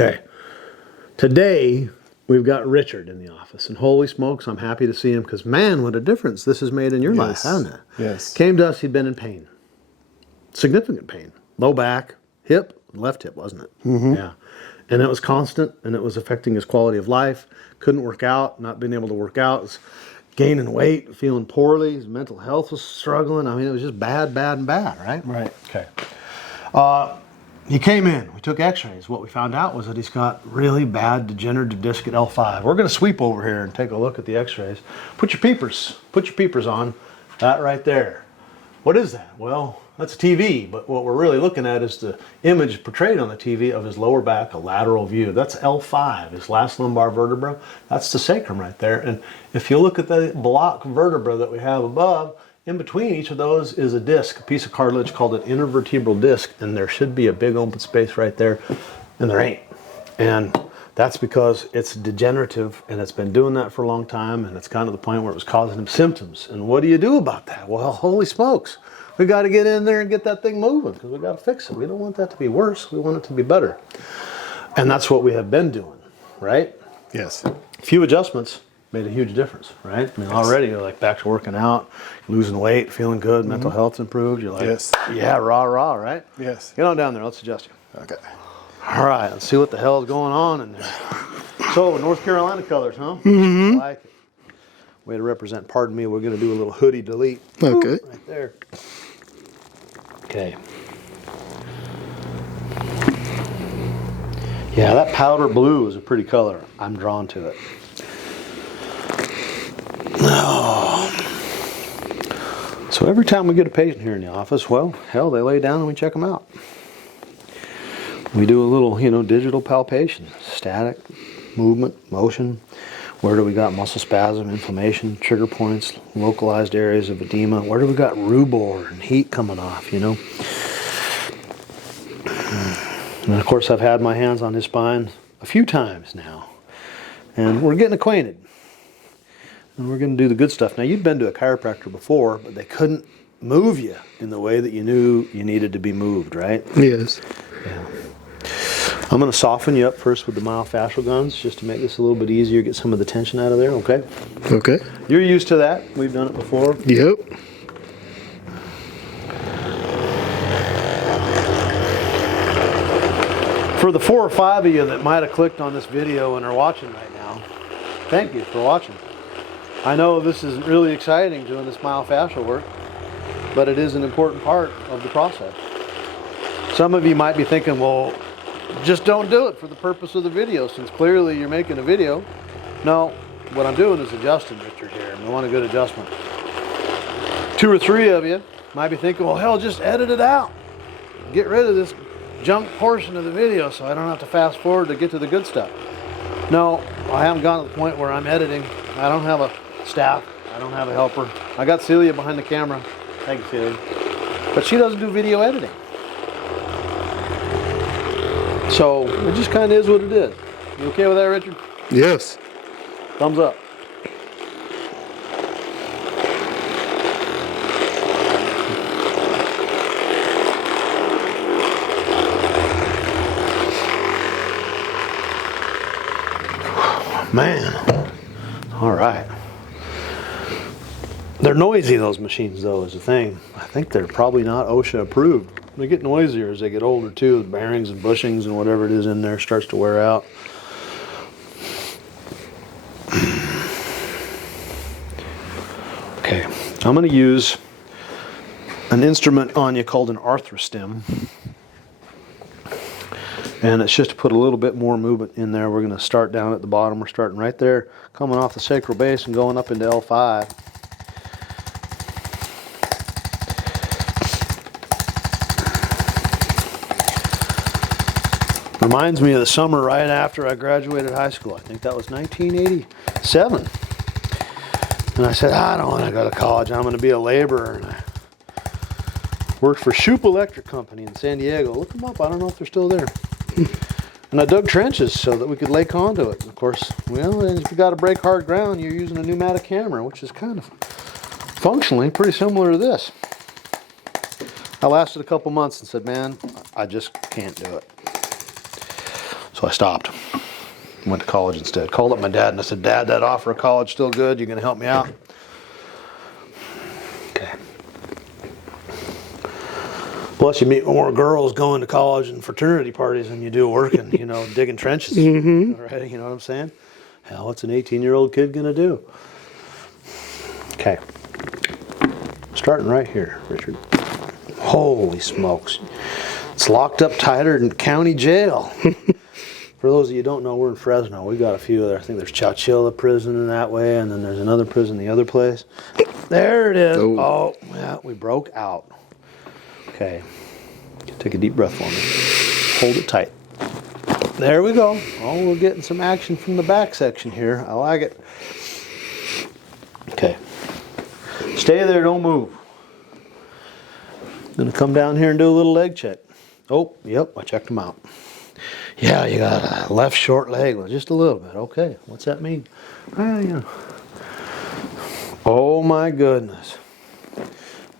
Okay. Today, we've got Richard in the office, and holy smokes, I'm happy to see him because, man, what a difference this has made in your life, hasn't it? Yes. Came to us, he'd been in pain. Significant pain. Low back, hip, left hip, wasn't it? Mm-hmm. Yeah. And it was constant, and it was affecting his quality of life. Couldn't work out, not being able to work out. Was gaining weight, feeling poorly. His mental health was struggling. I mean, it was just bad, bad, and bad, right? Right. Okay. He came in. We took x-rays. What we found out was that he's got really bad degenerative disc at L5. We're going to sweep over here and take a look at the x-rays. Put your peepers on. That right there. What is that? Well, that's a TV, but what we're really looking at is the image portrayed on the TV of his lower back, a lateral view. That's L5, his last lumbar vertebra. That's the sacrum right there. And if you look at the block vertebra that we have above, in between each of those is a disc, a piece of cartilage called an intervertebral disc, and there should be a big open space right there, and there ain't. And that's because it's degenerative, and it's been doing that for a long time, and it's gotten to the point where it was causing him symptoms. And what do you do about that? Well, holy smokes. We got to get in there and get that thing moving because we got to fix it. We don't want that to be worse. We want it to be better. And that's what we have been doing, right? Yes. A few adjustments made a huge difference, right? I mean, already you're like back to working out, losing weight, feeling good, mental health's improved. You're like, Yes. yeah, rah, rah, right? Yes. Get on down there. Let's adjust you. Okay. All right, let's see what the hell is going on in there. So, North Carolina colors, huh? Mm-hmm. I like it. Way to represent, pardon me, we're going to do a little hoodie delete. Okay. Ooh, right there. Okay. Yeah, that powder blue is a pretty color. I'm drawn to it. Oh. So every time we get a patient here in the office, well, hell, they lay down and we check them out. We do a little, digital palpation, static, movement, motion. Where do we got muscle spasm, inflammation, trigger points, localized areas of edema? Where do we got rubor and heat coming off, And of course, I've had my hands on his spine a few times now. And we're getting acquainted. And we're going to do the good stuff. Now, you'd been to a chiropractor before, but they couldn't move you in the way that you knew you needed to be moved, right? Yes. Yeah. I'm going to soften you up first with the myofascial guns just to make this a little bit easier, get some of the tension out of there, okay? Okay. You're used to that. We've done it before. Yep. For the 4 or 5 of you that might have clicked on this video and are watching right now, thank you for watching. I know this is really exciting doing this myofascial work, but it is an important part of the process. Some of you might be thinking, well, just don't do it for the purpose of the video, since clearly you're making a video. No, what I'm doing is adjusting Richard here, and we want a good adjustment. 2 or 3 of you might be thinking, well, hell, just edit it out. Get rid of this junk portion of the video so I don't have to fast forward to get to the good stuff. No, I haven't gotten to the point where I'm editing. I don't have a staff. I don't have a helper. I got Celia behind the camera. Thank you, Celia. But she doesn't do video editing. So it just kind of is what it is. You okay with that, Richard? Yes. Thumbs up. Man. All right. They're noisy, those machines, though, is the thing. I think they're probably not OSHA approved. They get noisier as they get older, too. The bearings and bushings and whatever it is in there starts to wear out. Okay. I'm going to use an instrument on you called an arthrostim. And it's just to put a little bit more movement in there. We're going to start down at the bottom. We're starting right there, coming off the sacral base and going up into L5. Reminds me of the summer right after I graduated high school. I think that was 1987. And I said, I don't want to go to college. I'm going to be a laborer. And I worked for Shoup Electric Company in San Diego. Look them up. I don't know if they're still there. And I dug trenches so that we could lay conduit. Of course, well, if you got to break hard ground, you're using a pneumatic hammer, which is kind of functionally pretty similar to this. I lasted a couple months and said, man, I just can't do it. So I stopped. Went to college instead. Called up my dad and I said, Dad, that offer of college still good? You gonna help me out? Okay. Plus, you meet more girls going to college and fraternity parties than you do working, you know, digging trenches. Right? You know what I'm saying? Hell, what's an 18-year-old kid gonna do? Okay. Starting right here, Richard. Holy smokes. It's locked up tighter than county jail. For those of you who don't know, we're in Fresno. We've got a few there. I think there's Chowchilla prison in that way, and then there's another prison the other place. There it is. Oh, yeah, we broke out. Okay. Take a deep breath for me. Hold it tight. There we go. Oh, we're getting some action from the back section here. I like it. Okay. Stay there, don't move. Gonna come down here and do a little leg check. Oh, yep, I checked them out. Yeah, you got a left short leg, well, just a little bit. Okay, what's that mean? Well, you know. Oh my goodness.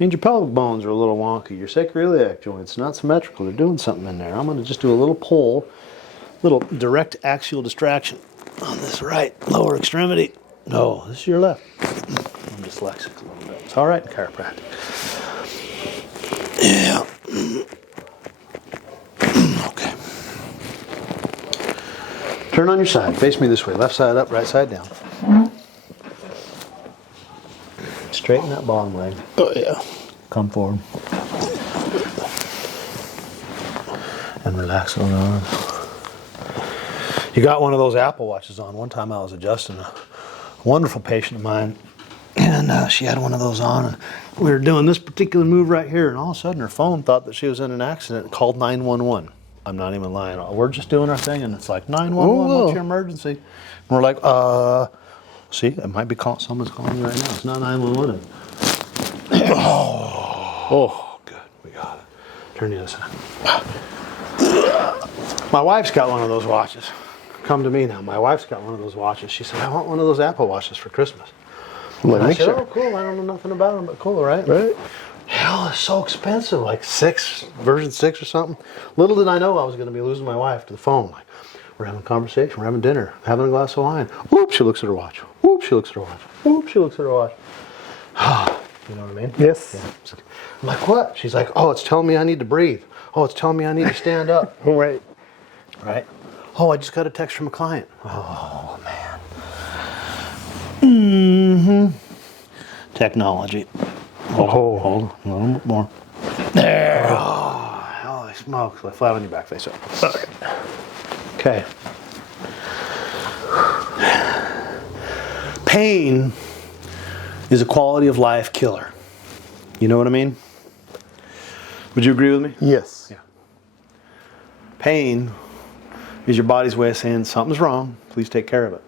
Means your pelvic bones are a little wonky. Your sacroiliac joint's not symmetrical. They're doing something in there. I'm gonna just do a little pull, little direct axial distraction on this right lower extremity. No, this is your left. I'm dyslexic a little bit. It's all right in chiropractic. Yeah. Okay. Turn on your side. Face me this way. Left side up, right side down. Straighten that bottom leg. Oh, yeah. Come forward. And relax on the arms. You got one of those Apple Watches on. One time I was adjusting a wonderful patient of mine, and she had one of those on, and we were doing this particular move right here, and all of a sudden her phone thought that she was in an accident and called 911. I'm not even lying. We're just doing our thing, and it's like, 911, what's your emergency? And we're like, see, it might be someone's calling you right now. It's not 911. Oh, good. We got it. Turn the other side. My wife's got one of those watches. Come to me now. My wife's got one of those watches. She said, I want one of those Apple Watches for Christmas. Well, I said, oh, cool. I don't know nothing about them, but cool, right? Right. Hell, it's so expensive. Like version 6 or something. Little did I know I was going to be losing my wife to the phone. Like, we're having a conversation. We're having dinner. Having a glass of wine. Whoop, she looks at her watch. Whoop, she looks at her watch. Whoop, she looks at her watch. You know what I mean? Yes. Yeah. I'm like, what? She's like, oh, it's telling me I need to breathe. Oh, it's telling me I need to stand up. Right. Right? Oh, I just got a text from a client. Oh, man. Technology. Hold on. A little bit more. There. Oh, holy smokes. Lay flat on your back, face up. Okay. Pain is a quality of life killer. You know what I mean? Would you agree with me? Yes. Yeah. Pain is your body's way of saying something's wrong. Please take care of it.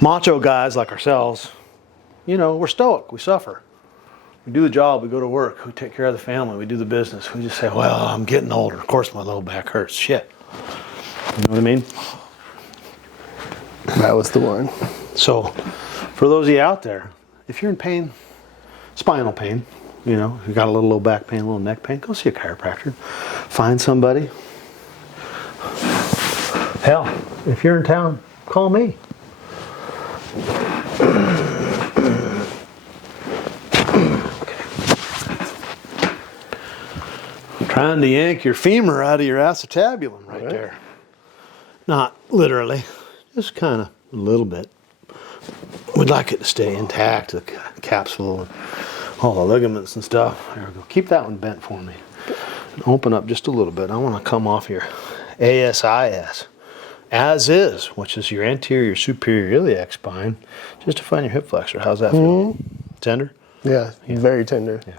Macho guys like ourselves, you know, we're stoic. We suffer. We do the job. We go to work. We take care of the family. We do the business. We just say, well, I'm getting older. Of course my low back hurts. Shit. You know what I mean? That was the one. So, for those of you out there, if you're in pain, spinal pain, you know, you got a little low back pain, a little neck pain, go see a chiropractor. Find somebody. Hell, if you're in town, call me. Trying to yank your femur out of your acetabulum right there. Not literally, just kind of a little bit. We'd like it to stay intact, the capsule and all the ligaments and stuff. There we go. Keep that one bent for me. And open up just a little bit. I want to come off your ASIS. As is, which is your anterior superior iliac spine, just to find your hip flexor. How's that feel? Tender? Yeah, very tender. Yeah.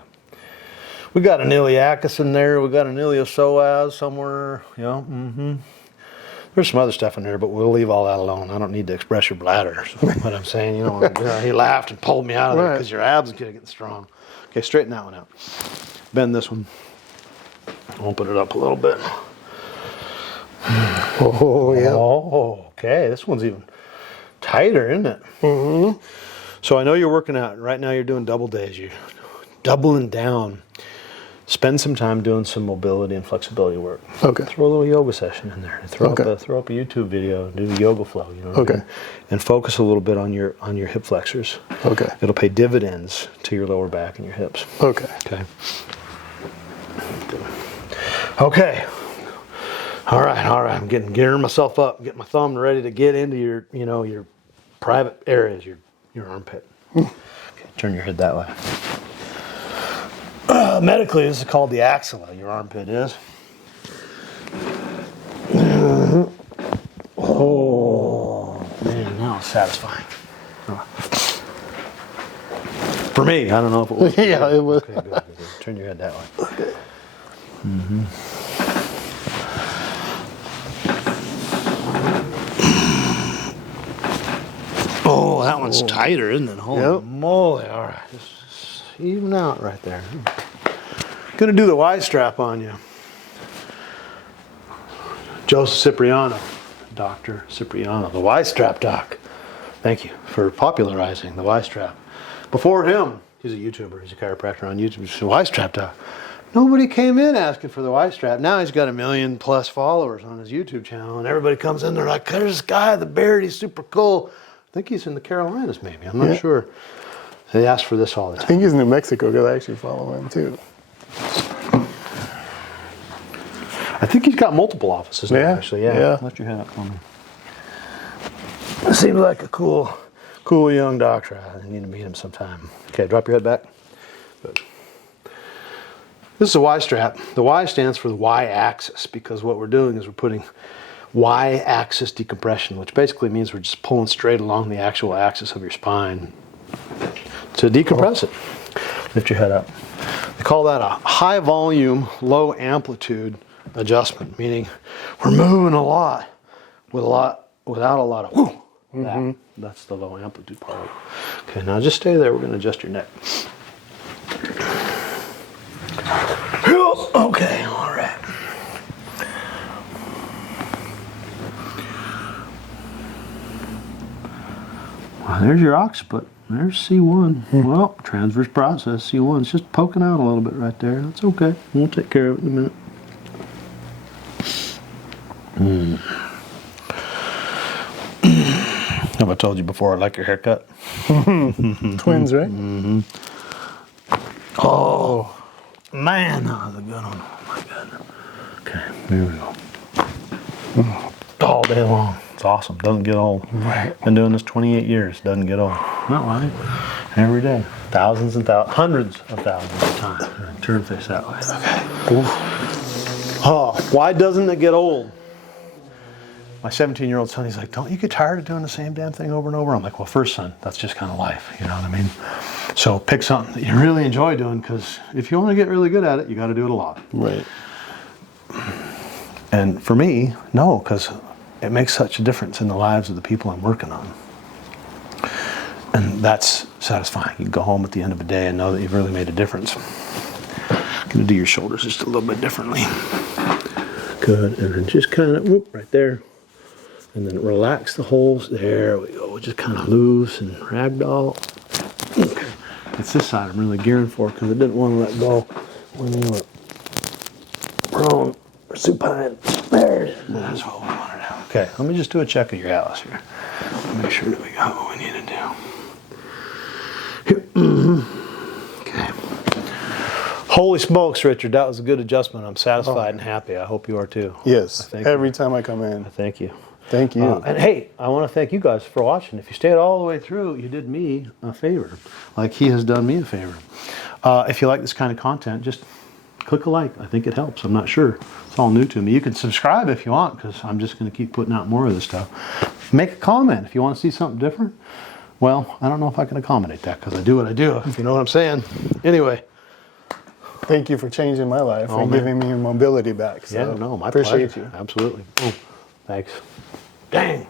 We got an iliacus in there. We got an iliopsoas somewhere. You know, There's some other stuff in there, but we'll leave all that alone. I don't need to express your bladder. So what I'm saying, you know, he laughed and pulled me out of there because your abs are getting strong. Okay, straighten that one out. Bend this one. Open it up a little bit. Oh, yeah. Oh, okay. This one's even tighter, isn't it? So I know you're working out. Right now you're doing double days. You're doubling down. spend some time doing some mobility and flexibility work. Okay. Throw a little yoga session in there. Throw Okay. up a YouTube video. Do the yoga flow. You know. What I Okay. mean? And focus a little bit on your hip flexors. Okay. It'll pay dividends to your lower back and your hips. Okay. Okay. Okay. All right. I'm gearing myself up, getting my thumb ready to get into your, your private areas, your armpit. Okay, turn your head that way. Medically, this is called the axilla. Your armpit is. Oh man, that was satisfying. For me, I don't know if it was. Yeah, it was. Okay, good. Turn your head that way. Okay. Oh, that one's tighter, isn't it? Holy Yep. moly. All right. Just even out right there. Gonna do the Y strap on you. Joseph Cipriano, Dr. Cipriano, the Y strap doc. Thank you for popularizing the Y strap. Before him, he's a YouTuber, he's a chiropractor on YouTube, he's a Y strap doc. Nobody came in asking for the Y strap. Now he's got 1 million plus followers on his YouTube channel, and everybody comes in, they're like, there's this guy, the beard, he's super cool. I think he's in the Carolinas, maybe. I'm not sure. They ask for this all the I time. think he's in New Mexico because I actually follow him too. I think he's got multiple offices now, Yeah, actually. yeah. Lift your head up for me. Seems like a cool young doctor. I need to meet him sometime. Okay, drop your head back. Good. This is a Y strap. The Y stands for the Y axis because what we're doing is we're putting Y axis decompression, which basically means we're just pulling straight along the actual axis of your spine to decompress it. Lift your head up. They call that a high volume, low amplitude adjustment, meaning we're moving a lot without a lot of whoo. That's the low amplitude part of it. Okay, now just stay there. We're going to adjust your neck. Okay, all right. Well, there's your occiput. There's C1. Well, transverse process, C1. It's just poking out a little bit right there. That's okay. We'll take care of it in a minute. Have I told you before I like your haircut? Twins, right? Oh, man, that was a good one. Oh, my goodness. Okay, here we go. All day long. It's awesome. Doesn't get old. Right. Been doing this 28 years. Doesn't get old. Not right. Every day. Thousands and thousands, hundreds of thousands of times. Turn face that way. Okay. Oh, why doesn't it get old? My 17-year-old son, he's like, don't you get tired of doing the same damn thing over and over? I'm like, well, first, son, that's just kind of life. You know what I mean? So pick something that you really enjoy doing, because if you want to get really good at it, you got to do it a lot. Right. And for me, no, because it makes such a difference in the lives of the people I'm working on. And that's satisfying. You can go home at the end of the day and know that you've really made a difference. I'm going to do your shoulders just a little bit differently. Good. And then just kind of, whoop, right there. And then relax the holes. There we go. Just kind of loose and ragdoll. Okay. It's this side I'm really gearing for because I didn't want to let go when you were prone or supine. There it is. That's what we want to do. Okay, let me just do a check of your atlas here. Make sure that we got what we need to do. Here. Okay. Holy smokes, Richard, that was a good adjustment. I'm satisfied and happy. I hope you are too. Yes. Every time I come in. Thank you. Thank you. And hey, I want to thank you guys for watching. If you stayed all the way through, you did me a favor, like he has done me a favor. If you like this kind of content, just click a like. I think it helps. I'm not sure. It's all new to me. You can subscribe if you want, because I'm just going to keep putting out more of this stuff. Make a comment if you want to see something different. Well, I don't know if I can accommodate that, because I do what I do, if you know what I'm saying. Anyway. Thank you for changing my life and giving me mobility back. So Yeah, no, my appreciate pleasure. you. Absolutely. Oh, thanks. Dang.